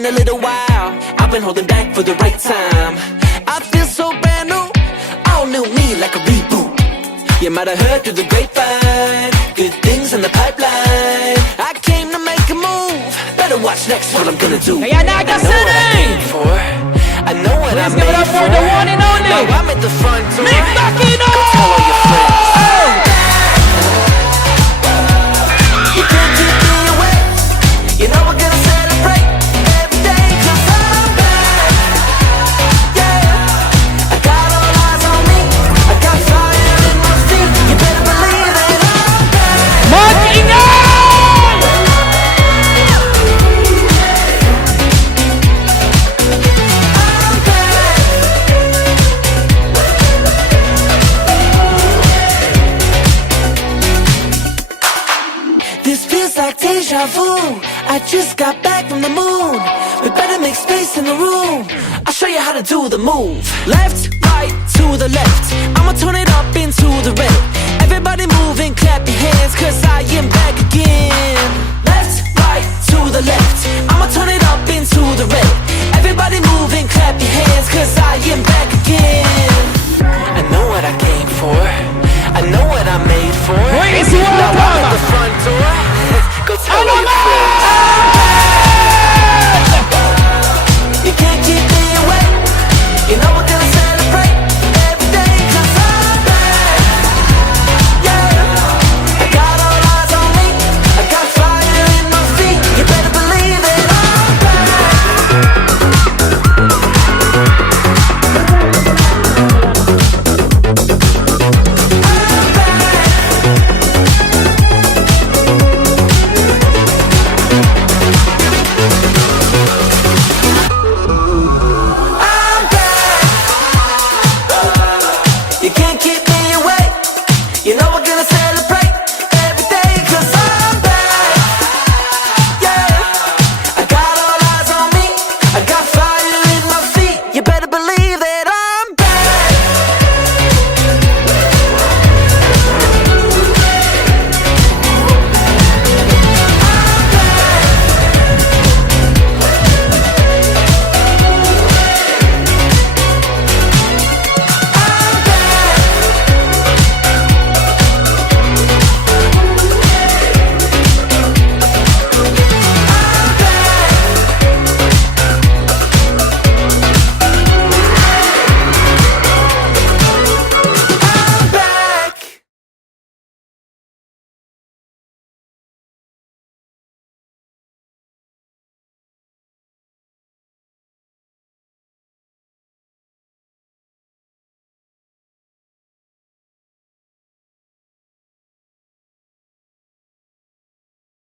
in a little while. I've been holding back for the right time. I feel so brand new, all new me like a reboot. You might have heard through the grapevine, good things in the pipeline. I came to make a move, better watch next what I'm gonna do. Kaya Naga City! I know what I'm Please give it up for the one and only Now I'm at the front door. Nik Makino! Go tell all your friends. You can't keep me away. You know we're gonna celebrate every day 'cause I'm back. Yeah, I got all eyes on me. I got fire in my feet. You better believe that I'm back. Mag-ingay! This feels like deja vu. I just got back from the moon. We better make space in the room. I'll show you how to do the move. Left, right, to the left. I'ma turn it up into the red. Everybody move and clap your hands 'cause I